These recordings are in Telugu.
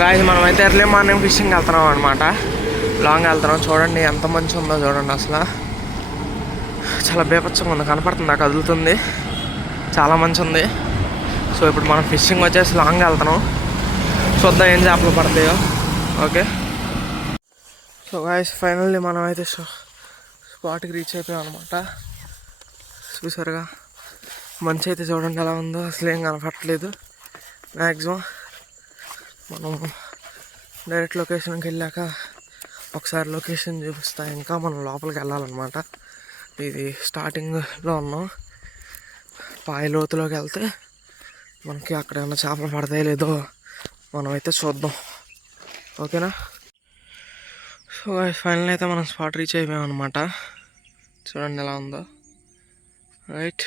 గాయస్ మనమైతే ఎర్లీ మార్నింగ్ ఫిషింగ్ వెళ్తున్నాం అనమాట. లాంగ్ వెళ్తున్నాం. చూడండి ఎంత మంచి ఉందో చూడండి. అసలు చాలా బేపచ్చంగా ఉంది, కనపడుతుంది, కదులుతుంది, చాలా మంచి ఉంది. సో ఇప్పుడు మనం ఫిషింగ్ వచ్చేసి లాంగ్ వెళ్తున్నాం. చూద్దాం ఏం చేపలు పడతాయో. ఓకే. సో గాయస్ ఫైనల్లీ మనం అయితే స్పాట్కి రీచ్ అయిపోయాం అనమాట. చూసారుగా మంచి అయితే చూడండి ఎలా ఉందో. అసలు ఏం కనపడట్లేదు. మ్యాక్సిమం మనం డైరెక్ట్ లొకేషన్కి వెళ్ళాక ఒకసారి లొకేషన్ చూపిస్తా. ఇంకా మనం లోపలికి వెళ్ళాలన్నమాట. ఇది స్టార్టింగ్లో ఉన్నాం. పాయ లోతులోకి వెళ్తే మనకి అక్కడ ఏమైనా చేపలు పడతాయో లేదో మనమైతే చూద్దాం. ఓకేనా. సో ఫైనల్ అయితే మనం స్పాట్ రీచ్ అయిపోయాం అనమాట. చూడండి ఎలా ఉందో. రైట్.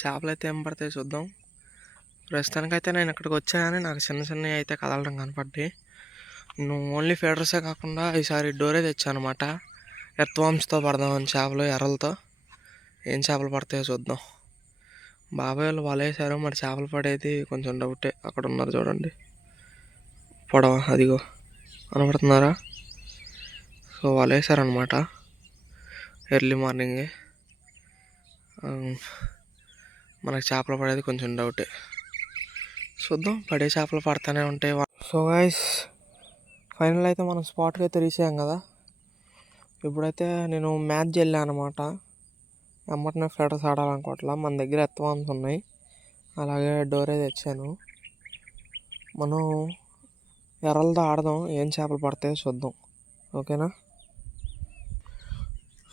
చేపలు అయితే ఏం పడతాయి చూద్దాం. ప్రస్తుతానికైతే నేను ఇక్కడికి వచ్చా కానీ నాకు చిన్న చిన్నవి అయితే కదలడం కనపడ్డాయి. నేను ఓన్లీ ఫీడర్సే కాకుండా ఈసారి డోరే తెచ్చాను అనమాట. ఎర్త్వామ్స్తో పడదామని చేపలు, ఎర్రలతో. ఏం చేపలు పడతాయో చూద్దాం. బాబాయ్ వాళ్ళు వలేసారు, మరి చేపలు పడేది కొంచెం డౌటే. అక్కడ ఉన్నారు చూడండి పొడవ, అదిగో కనపడుతున్నారా. సో వలేసారనమాట ఎర్లీ మార్నింగే. మనకు చేపలు పడేది కొంచెం డౌటే. చూద్దాం, పడే చేపలు పడతానే ఉంటాయి. సో గైస్ ఫైనల్ అయితే మనం స్పాట్కి అయితే రీచ్ అయ్యాం కదా. ఇప్పుడైతే నేను మ్యాచ్ వెళ్ళాను అనమాట. ఎమ్మటనే ఫెడర్స్ ఆడాలనుకోవట్లా. మన దగ్గర ఎత్వాన్స్ ఉన్నాయి, అలాగే డోరే తెచ్చాను. మనం ఎర్రలతో ఆడదాం, ఏం చేపలు పడతాయో చూద్దాం. ఓకేనా.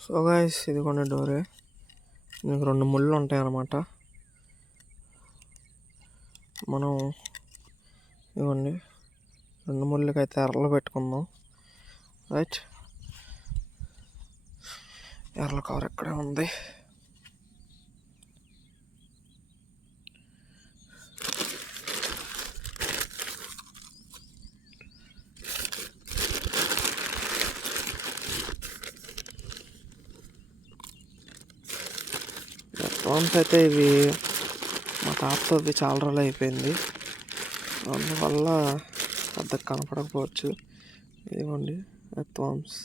సో గైస్ ఇదిగోండి డోరే. మీకు 2 ముళ్ళు ఉంటాయి అన్నమాట. మనం ఇవ్వండి 2 ముళ్ళకి అయితే ఎర్రలు పెట్టుకుందాం. రైట్. ఎర్రల కవర్ ఎక్కడే ఉంది. ప్రాన్స్ అయితే ఇవి మా తాతతో ఇవి చాలా రోజులు అయిపోయింది, అందువల్ల పెద్దగా కనపడకపోవచ్చు. ఇదిగోండి ఎర్త్వామ్స్.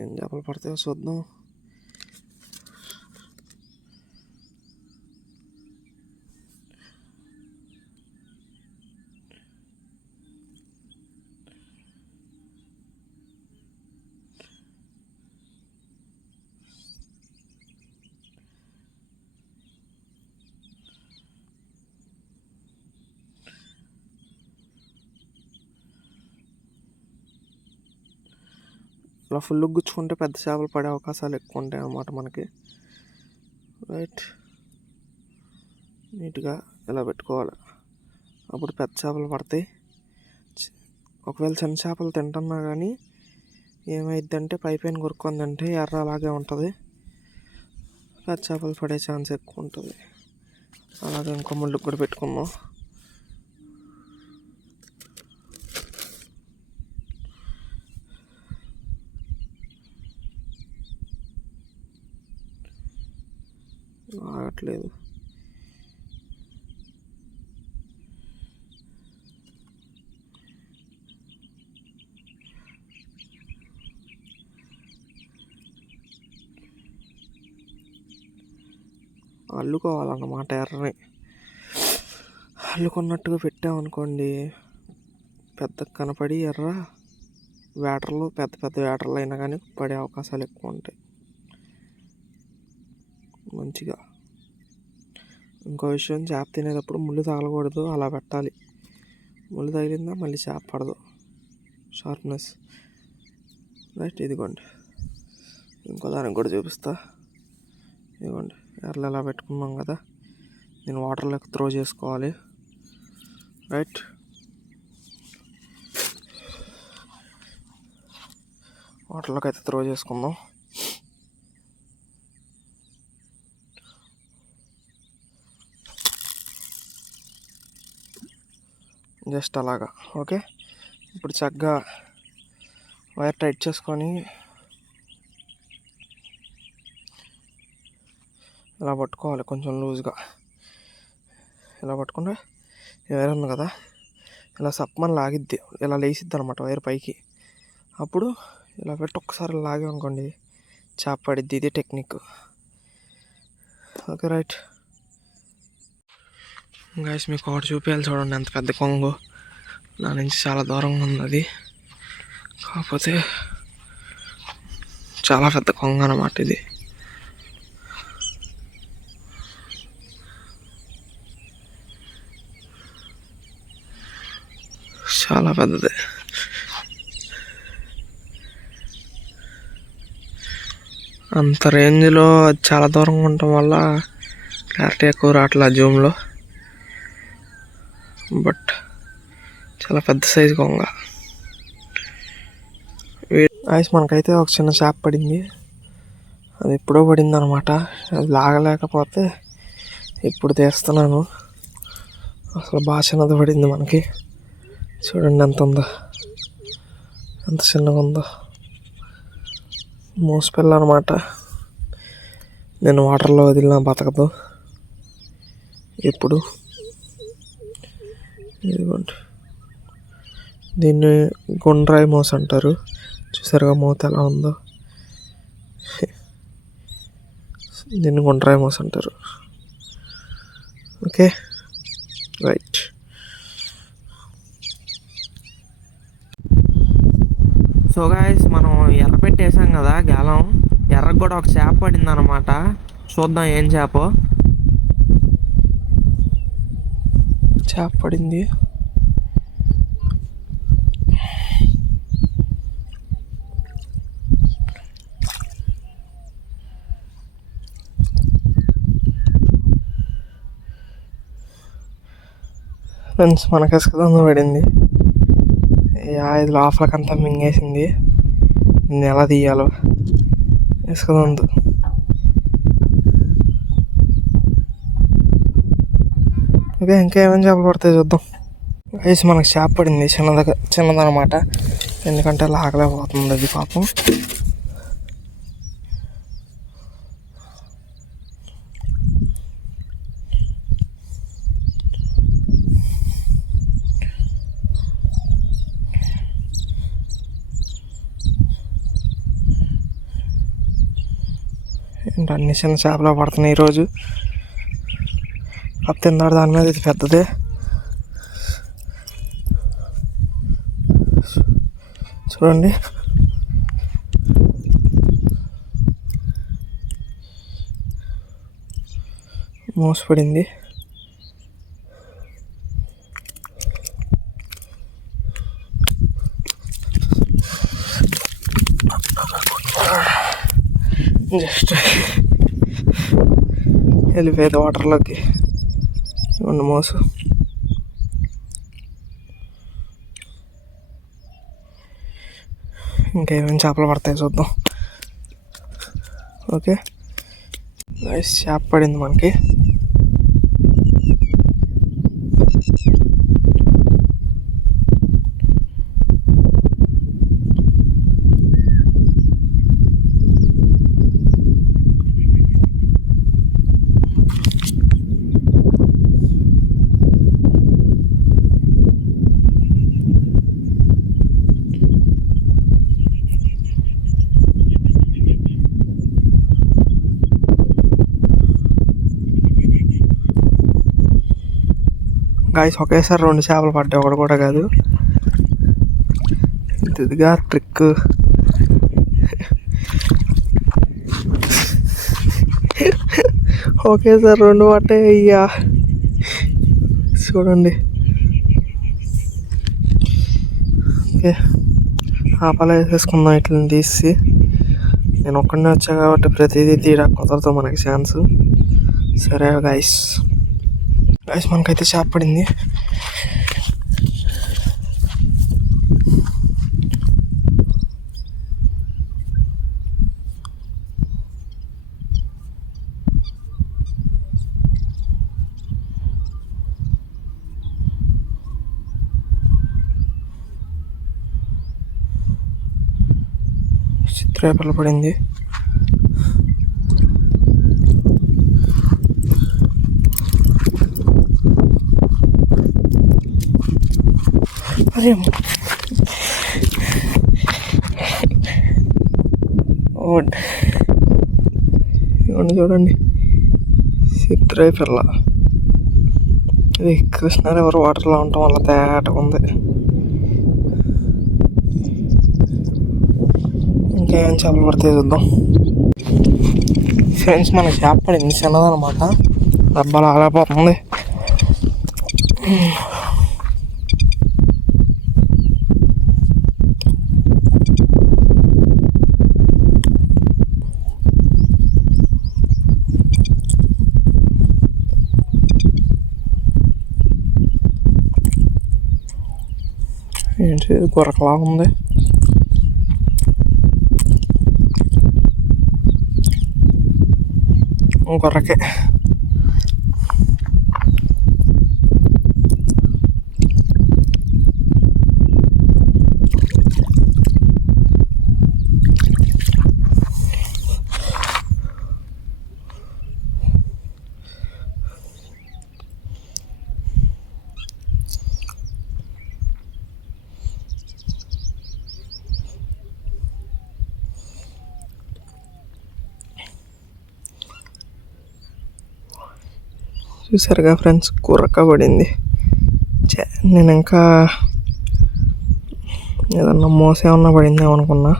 ఏం చేపలు పడతాయో చూద్దాం. ఇలా ఫుల్ గుచ్చుకుంటే పెద్ద చేపలు పడే అవకాశాలు ఎక్కువ ఉంటాయి అన్నమాట మనకి. రైట్. నీట్గా ఇలా పెట్టుకోవాలి, అప్పుడు పెద్ద చేపలు పడతాయి. ఒకవేళ చిన్న చేపలు తింటున్నా కానీ ఏమైద్దంటే పైపైన కొరుక్కుందంటే ఎర్ర అలాగే ఉంటుంది, పెద్ద చేపలు పడే ఛాన్స్ ఎక్కువ ఉంటుంది. అలాగే ఇంకో ముళ్ళుకి కూడా పెట్టుకుందాం. ఆగట్లేదు. అల్లుకోవాలన్నమాట ఎర్రని. అల్లుకున్నట్టుగా పెట్టామనుకోండి పెద్ద కనపడి ఎర్ర వేటర్లు, పెద్ద పెద్ద వేటర్లు అయినా కానీ పడే అవకాశాలు ఎక్కువ ఉంటాయి మంచిగా. ఇంకో విషయం, చేప తినేటప్పుడు ముళ్ళు తగలకూడదు, అలా పెట్టాలి. ముళ్ళు తగిలిందా మళ్ళీ చేప పడదు. షార్ప్నెస్. రైట్. ఇదిగోండి ఇంకో దానికి కూడా చూపిస్తా. ఇదిగోండి ఎర్రలు ఎలా పెట్టుకున్నాం కదా, నేను వాటర్లోకి త్రో చేసుకోవాలి. రైట్. వాటర్లోకి అయితే త్రో చేసుకుందాం. జస్ట్ అలాగా. ఓకే. ఇప్పుడు చక్కగా వైర్ టైట్ చేసుకొని ఇలా పట్టుకోవాలి కొంచెం లూజ్గా. ఇలా పట్టుకుంటే వైర్ ఉంది కదా, ఇలా సప్పమని లాగిద్ది, ఇలా లేసిద్ది అనమాట వైర్ పైకి. అప్పుడు ఇలా పెట్టి ఒక్కసారి లాగే అనుకోండి చేప పడిద్ది. ఇది టెక్నిక్. ఓకే రైట్ గైస్, మీకు ఒకటి చూపించాలి చూడండి, ఎంత పెద్ద కొంగు. నా నుంచి చాలా దూరంగా ఉంది అది, కాకపోతే చాలా పెద్ద కొంగ అన్నమాట ఇది. చాలా పెద్దది. అంత రేంజ్లో అది చాలా దూరంగా ఉండటం వల్ల క్లారిటీ ఎక్కువ రావట్లేదు జూమ్లో, బట్ చాలా పెద్ద సైజు కొంగ. ఐస్ మనకైతే ఒక చిన్న చేప పడింది. అది ఎప్పుడో పడింది అనమాట. అది లాగలేకపోతే ఇప్పుడు తీస్తున్నాను. అసలు బాగా చిన్నది పడింది మనకి. చూడండి ఎంత ఉందో, ఎంత చిన్నగా ఉందో. మోసపిల్ల అనమాట. నేను వాటర్లో వదిలినా బతకదు. ఎప్పుడు ఇదిగోండి, దీన్ని గుండ్రాయి మోస అంటారు. చూసారుగా మూత ఎలా ఉందో, దీన్ని గుండ్రాయి మోస అంటారు. Okay right. సో గాయస్, మనం ఎర్ర పెట్టేసాం కదా గాలం, ఎర్రకు కూడా ఒక చేప పడింది అనమాట. చూద్దాం ఏం చేప. చేప పడింది. ఫ్రెండ్స్, మనకి ఇసుకదందు పడింది. ఇది లోపలకంతా మింగేసింది. దీన్ని ఎలా తీయాలో ఇసుకదందు. ఓకే, ఇంకా ఏమైనా చేపలు పడతాయి చూద్దాం. వేసి మనకు చేప పడింది, చిన్నదనమాట. ఎందుకంటే లాగలేకపోతుంది అది పాపం. అన్ని చిన్న చేపలు పడుతున్నాయి ఈరోజు. కాకపోతే ఇందాడు దాని మీద ఇది పెద్దదే. చూడండి, మోసపడింది. జస్ట్ వెళ్ళిపోయేది వాటర్లోకి. ఇవ్వండి మోసు. ఇంకేమైనా చేపలు పడతాయి చూద్దాం. ఓకే నైస్, చేప పడింది మనకి. గాయస్, ఒకేసారి 2 చేపలు పడ్డాయి, ఒకటి కూడా కాదు. ఇదిగా ట్రిక్. ఒకేసారి 2 పట్టాయి. అయ్యా చూడండి. ఓకే, ఆపలా వేసేసుకుందాం ఇట్లా తీసి. నేను ఒక్కడనే వచ్చా కాబట్టి ప్రతిదీ తీయడానికి కుదరదు మనకి ఛాన్స్. సరే గాయస్, మనకైతే చేప పడింది. చిత్రేపలు పడింది. ఇవన్నీ చూడండి, సిత్రే పిల్ల. ఇది కృష్ణా రివర్ వాటర్లో ఉండటం వల్ల తేటగా ఉంది. ఇంకేం చేపలు పడితే చూద్దాం ఫ్రెండ్స్. మన చేప పడింది, చిన్నదనమాట, డబ్బాలు ఆగలేకపోతుంది. ఏంటి గొరకలా ఉంది. గొర్రెకే. చూసారుగా ఫ్రెండ్స్, కుర్రక పడింది. నేను ఇంకా ఏదన్నా మోసేమన్నా పడిందేమో అనుకున్నా.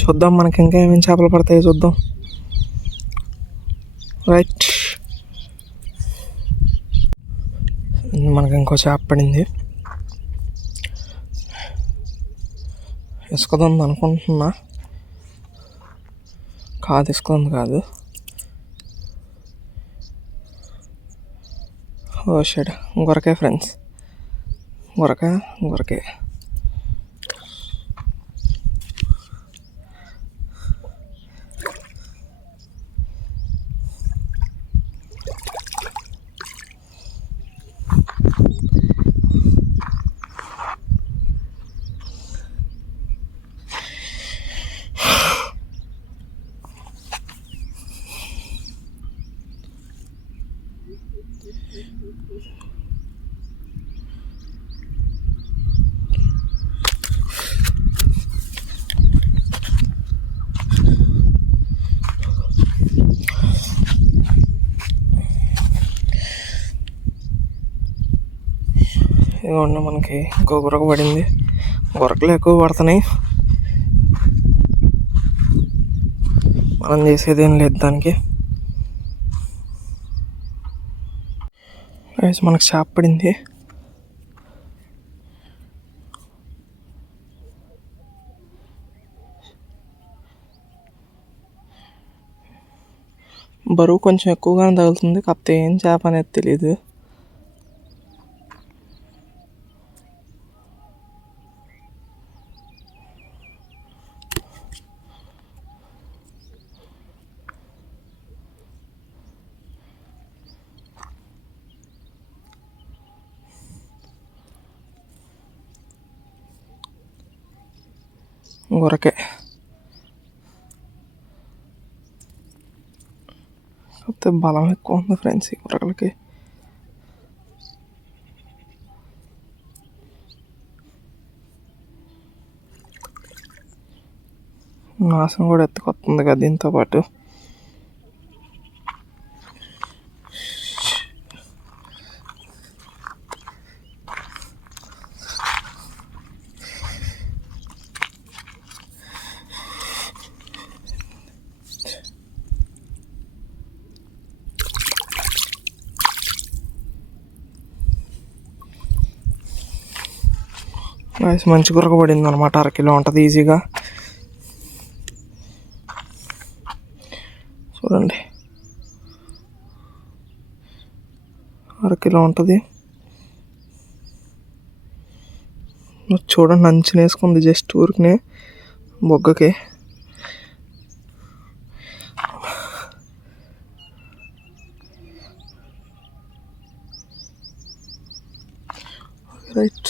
చూద్దాం మనకి ఇంకా ఏమేమి చేపలు పడతాయో చూద్దాం. రైట్, మనకి ఇంకో చేప పడింది. ఇసుకదంది అనుకుంటున్నా, కాదు ఇసుకదంది కాదు. ఓ షెడ్, గొరకే ఫ్రెండ్స్, గొరకే. ఇదిగోండి, మనకి ఇంకో గురక పడింది. గురకలు ఎక్కువ పడుతున్నాయి, మనం చేసేదేం లేదు దానికి. మనకి చేప పడింది. బరువు కొంచెం ఎక్కువగానే తగులుతుంది, కాకపోతే ఏం చేప అనేది తెలీదు. గురకే, కాకపోతే బలం ఎక్కువ ఉంది ఫ్రెండ్స్ ఈ గురకలకి. నాశనం కూడా ఎత్తుకొస్తుంది కదా దీంతో పాటు. మంచి గురక పడింది అనమాట, 1/2 కిలో ఉంటుంది ఈజీగా. చూడండి, 1/2 కిలో ఉంటుంది. చూడండి, అంచున వేసుకుంది జస్ట్ ఊరికనే బొగ్గకి. రైట్,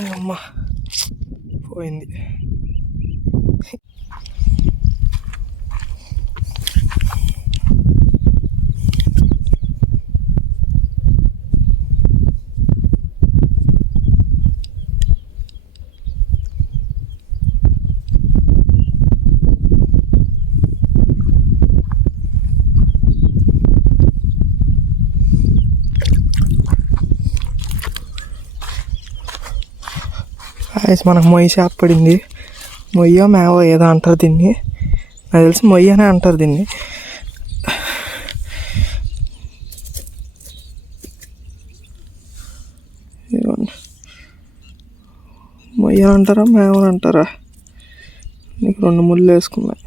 అమ్మ పోయింది. మనకు మొయ్యి చేప పడింది. మొయ్యో మేవో ఏదో అంటారు దీన్ని, నాకు తెలిసి మొయ్యి అనే అంటారు దీన్ని. మొయ్య అంటారా మేవని అంటారా? నీకు 2 ముళ్ళు వేసుకున్నాయి.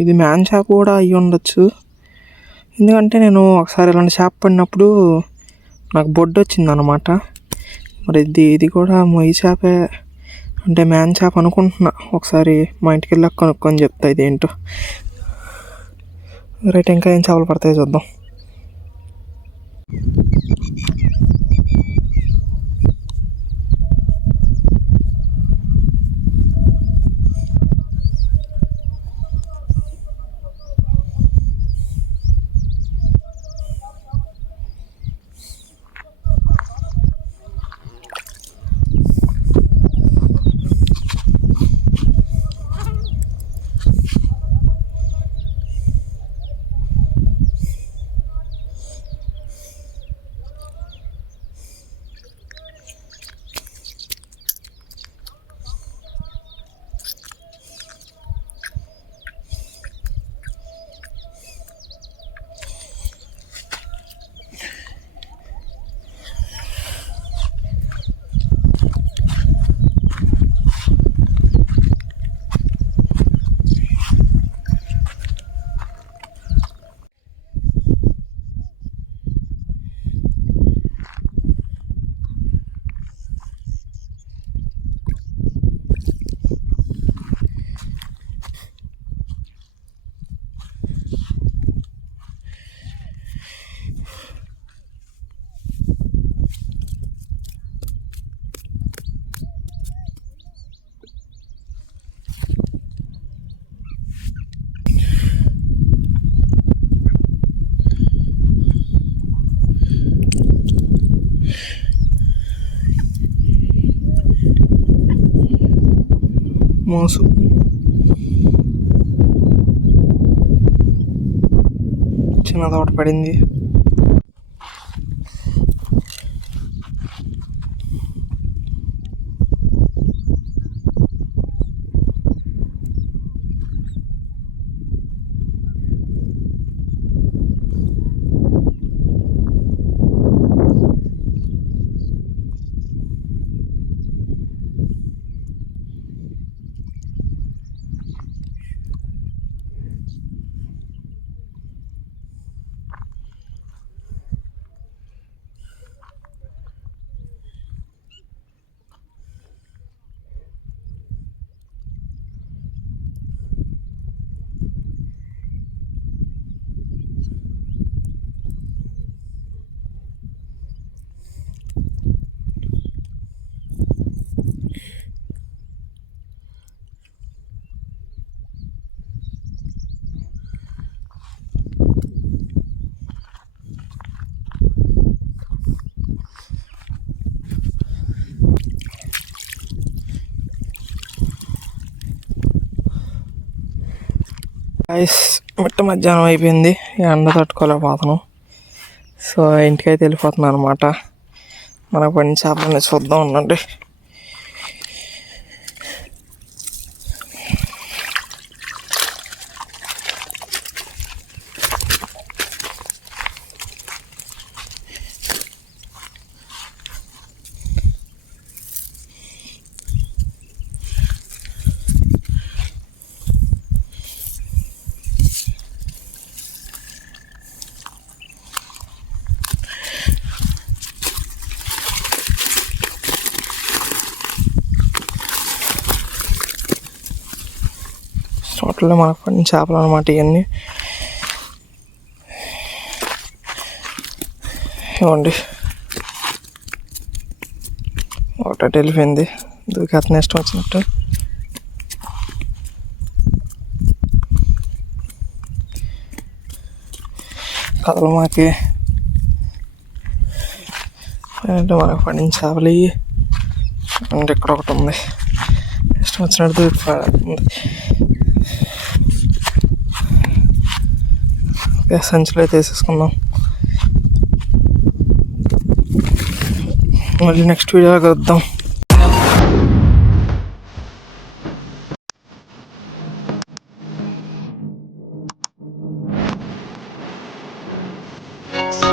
ఇది మ్యాన్ చేప కూడా అయ్యి ఉండొచ్చు, ఎందుకంటే నేను ఒకసారి ఇలాంటి చేప పడినప్పుడు నాకు బొడ్డు వచ్చింది అనమాట. మరి ఇది కూడా మొయ్యి చేపే అంటే మ్యాన్ చేప అనుకుంటున్నా. ఒకసారి మా ఇంటికి వెళ్ళాక కనుక్కొని చెప్తా ఇదేంటో. రైట్, ఇంకా ఏం చేపలు పడతాయో చూద్దాం. మోసు చిన్నది ఒకటి పడింది. మిట్ట మధ్యాహ్నం అయిపోయింది, ఎండ తట్టుకోలేకపోతున్నాం. సో ఇంటికైతే వెళ్ళిపోతున్నాను అనమాట. మనకు పని చేపలని చూద్దాం ఉండండి. హోటల్లో మనకు పడిన చేపలు అనమాట ఇవన్నీ. ఇవ్వండి, ఒకటి వెళ్ళిపోయింది, దూకేతనే ఇష్టం వచ్చినట్టు. కథలు మాకి అంటే మనకు పడిన చేపలు ఇవి. అంటే ఇక్కడ ఒకటి ఉంది, ఇష్టం వచ్చినట్టు దూకిపోతుంది. సంచులు అయితే వేసేసుకుందాం. మళ్ళీ నెక్స్ట్ వీడియోలో కలుద్దాం.